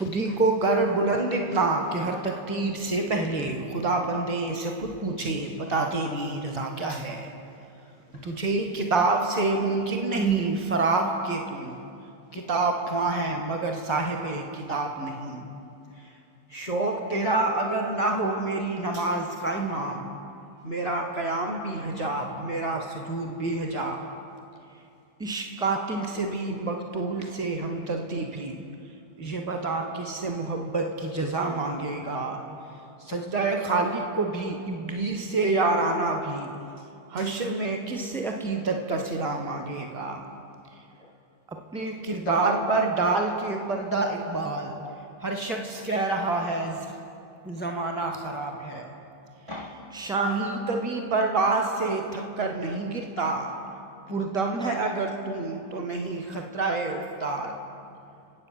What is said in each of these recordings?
خود ہی کو کر بلند اتنا کہ ہر تقدیر سے پہلے خدا بندے سے خود پوچھے بتا تیری رضا کیا ہے۔ تجھے کتاب سے ممکن نہیں فراغ کے تم کتاب خواں ہے مگر صاحب کتاب نہیں۔ شوق تیرا اگر نہ ہو میری نماز قائمہ، میرا قیام بھی حجاب میرا سجود بھی حجاب۔ عشق قاتل سے بھی مقتول سے ہمدردی بھی، یہ بتا کس سے محبت کی جزا مانگے گا۔ سجدہ خالق کو بھی ابلیس سے یارانہ بھی، حشر میں کس سے عقیدت کا صلہ مانگے گا۔ اپنے کردار پر ڈال کے پردہ اقبال، ہر شخص کہہ رہا ہے زمانہ خراب ہے۔ شاہین کبھی پرواز سے تھک کر نہیں گرتا، پردم ہے اگر تو نہیں خطرہ افتاد۔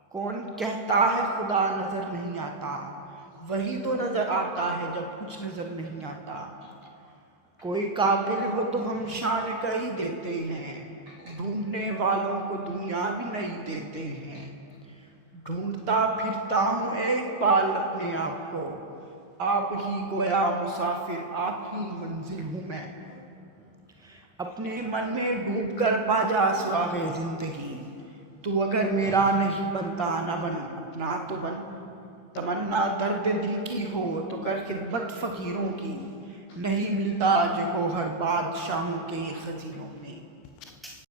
کون کہتا ہے خدا نظر نہیں آتا، وہی تو نظر آتا ہے جب کچھ نظر نہیں آتا۔ کوئی قابل ہو تو ہم شان کہی دیتے ہیں، ڈھونڈنے والوں کو دنیا بھی نہیں دیتے ہیں۔ ڈھونڈتا پھرتا ہوں ایک بار اپنے آپ کو، آپ ہی گویا مسافر آپ ہی منزل ہوں میں۔ اپنے من میں ڈوب کر پا جا سراغ زندگی، تو اگر میرا نہیں بنتا نہ بن اپنا تو بن۔ تمنا درد دل کی ہو تو کر خدمت فقیروں کی، نہیں ملتا جو گوہر بادشاہوں کے خزینوں میں۔